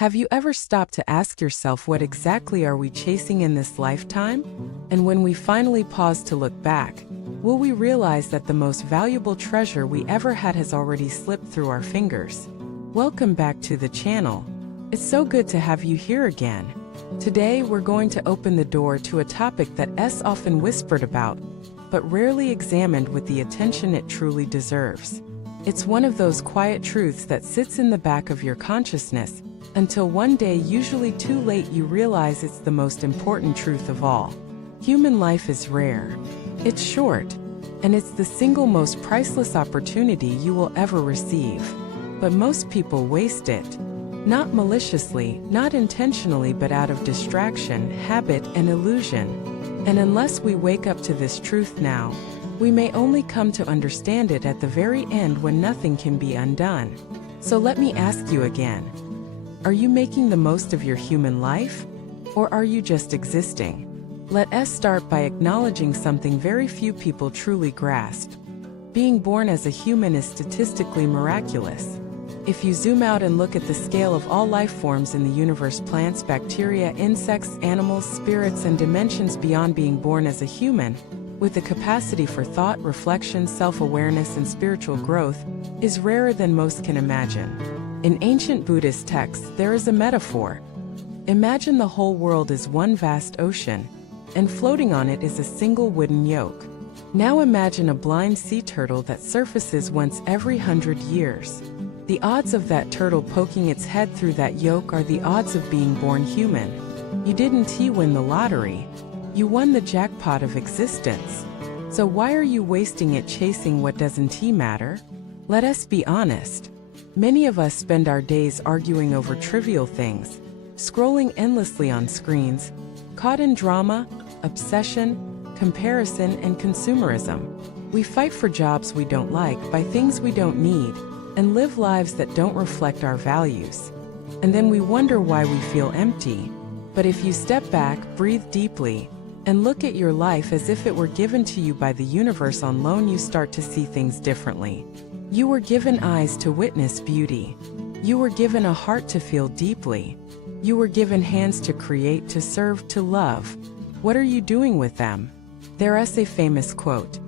Have you ever stopped to ask yourself, what exactly are we chasing in this lifetime? And when we finally pause to look back, will we realize that the most valuable treasure we ever had has already slipped through our fingers? Welcome back to the channel. It's so good to have you here again. Today we're going to open the door to a topic that is often whispered about, but rarely examined with the attention it truly deserves. It's one of those quiet truths that sits in the back of your consciousness, until one day, usually too late, you realize it's the most important truth of all. Human life is rare. It's short, and it's the single most priceless opportunity you will ever receive. But most people waste it. Not maliciously, not intentionally, but out of distraction, habit, and illusion. And unless we wake up to this truth now, we may only come to understand it at the very end, when nothing can be undone. So let me ask you again. Are you making the most of your human life? Or are you just existing? Let us start by acknowledging something very few people truly grasp. Being born as a human is statistically miraculous. If you zoom out and look at the scale of all life forms in the universe, plants, bacteria, insects, animals, spirits, and dimensions beyond, being born as a human, with the capacity for thought, reflection, self-awareness, and spiritual growth, is rarer than most can imagine. In ancient Buddhist texts, there is a metaphor. Imagine the whole world is one vast ocean, and floating on it is a single wooden yoke. Now imagine a blind sea turtle that surfaces once every 100 years. The odds of that turtle poking its head through that yoke are the odds of being born human. You didn't win the lottery. You won the jackpot of existence. So why are you wasting it chasing what doesn't matter? Let us be honest. Many of us spend our days arguing over trivial things, scrolling endlessly on screens, caught in drama, obsession, comparison, and consumerism. We fight for jobs we don't like, buy things we don't need, and live lives that don't reflect our values. And then we wonder why we feel empty. But if you step back, breathe deeply, and look at your life as if it were given to you by the universe on loan, you start to see things differently. You were given eyes to witness beauty. You were given a heart to feel deeply. You were given hands to create, to serve, to love. What are you doing with them? There is a famous quote.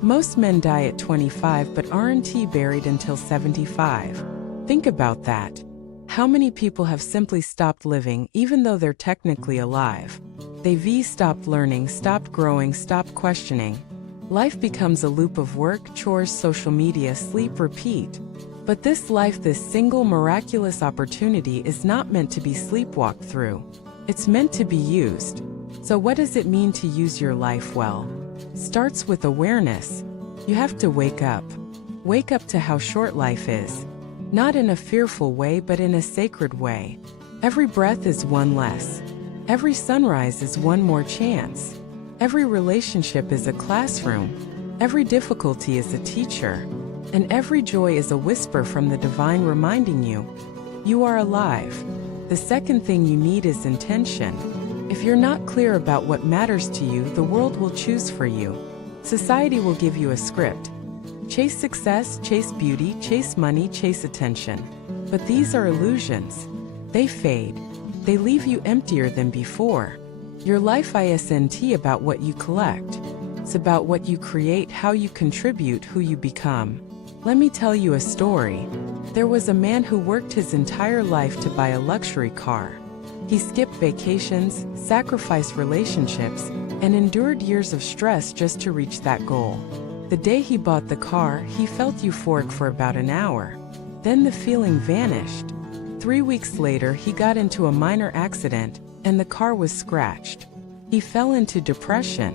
Most men die at 25 but aren't buried until 75. Think about that. How many people have simply stopped living even though they're technically alive? They've stopped learning, stopped growing, stopped questioning. Life becomes a loop of work, chores, social media, sleep, repeat. But this life, this single miraculous opportunity, is not meant to be sleepwalked through. It's meant to be used. So what does it mean to use your life well? Starts with awareness. You have to wake up. Wake up to how short life is. Not in a fearful way, but in a sacred way. Every breath is one less. Every sunrise is one more chance. Every relationship is a classroom. Every difficulty is a teacher. And every joy is a whisper from the divine reminding you, you are alive. The second thing you need is intention. If you're not clear about what matters to you, the world will choose for you. Society will give you a script. Chase success, chase beauty, chase money, chase attention. But these are illusions. They fade. They leave you emptier than before. Your life isn't about what you collect. It's about what you create, how you contribute, who you become. Let me tell you a story. There was a man who worked his entire life to buy a luxury car. He skipped vacations, sacrificed relationships, and endured years of stress just to reach that goal. The day he bought the car, he felt euphoric for about an hour. Then the feeling vanished. 3 weeks later, he got into a minor accident, and the car was scratched. He fell into depression.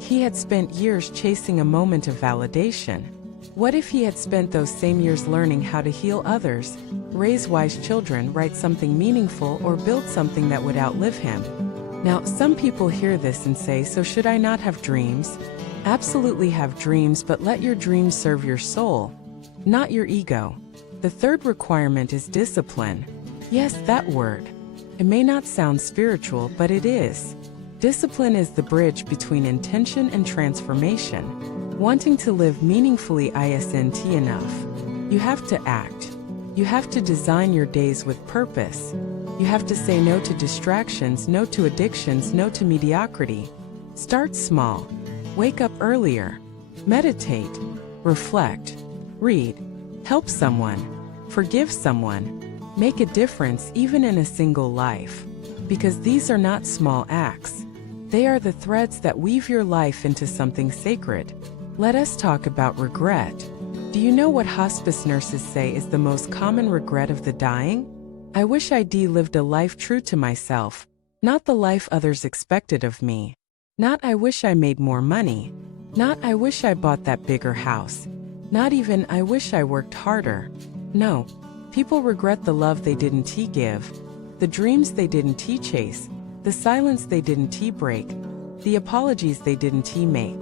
He had spent years chasing a moment of validation. What if he had spent those same years learning how to heal others, raise wise children, write something meaningful, or build something that would outlive him? Now, some people hear this and say, so should I not have dreams? Absolutely have dreams, but let your dreams serve your soul, not your ego. The third requirement is discipline. Yes, that word. It may not sound spiritual, but it is. Discipline is the bridge between intention and transformation. Wanting to live meaningfully isn't enough. You have to act. You have to design your days with purpose. You have to say no to distractions, no to addictions, no to mediocrity. Start small. Wake up earlier. Meditate. Reflect. Read. Help someone. Forgive someone. Make a difference even in a single life. Because these are not small acts. They are the threads that weave your life into something sacred. Let us talk about regret. Do you know what hospice nurses say is the most common regret of the dying? I wish I'd lived a life true to myself, not the life others expected of me. Not I wish I made more money. Not I wish I bought that bigger house. Not even I wish I worked harder. No, people regret the love they didn't give, the dreams they didn't chase, the silence they didn't break, the apologies they didn't make.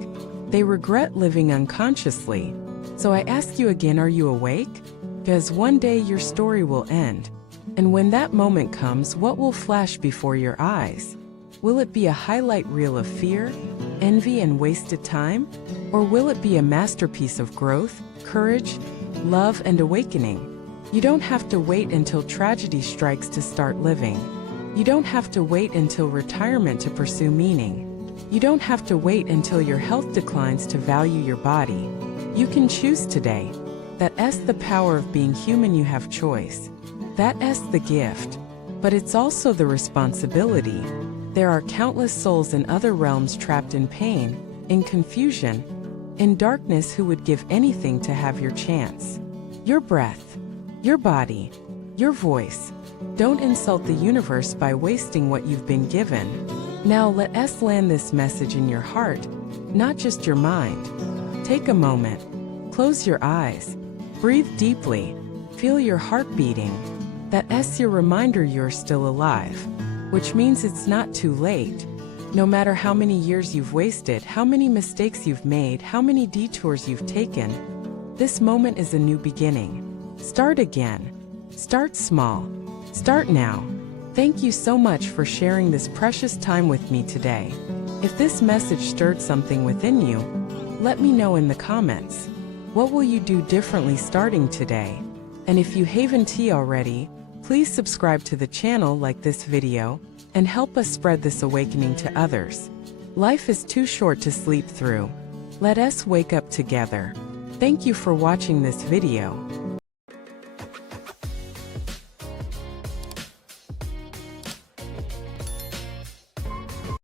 They regret living unconsciously. So I ask you again, are you awake? Because one day your story will end. And when that moment comes, what will flash before your eyes? Will it be a highlight reel of fear, envy, and wasted time? Or will it be a masterpiece of growth, courage, love, and awakening? You don't have to wait until tragedy strikes to start living. You don't have to wait until retirement to pursue meaning. You don't have to wait until your health declines to value your body. You can choose today. That's the power of being human. You have choice. That's the gift. But it's also the responsibility. There are countless souls in other realms trapped in pain, in confusion, in darkness who would give anything to have your chance. Your breath, your body, your voice. Don't insult the universe by wasting what you've been given. Now let us land this message in your heart, not just your mind. Take a moment. Close your eyes. Breathe deeply. Feel your heart beating. That's your reminder you're still alive. Which means it's not too late. No matter how many years you've wasted, how many mistakes you've made, how many detours you've taken, this moment is a new beginning. Start again. Start small. Start now. Thank you so much for sharing this precious time with me today. If this message stirred something within you, let me know in the comments. What will you do differently starting today? And if you haven't already, please subscribe to the channel, like this video, and help us spread this awakening to others. Life is too short to sleep through. Let us wake up together. Thank you for watching this video.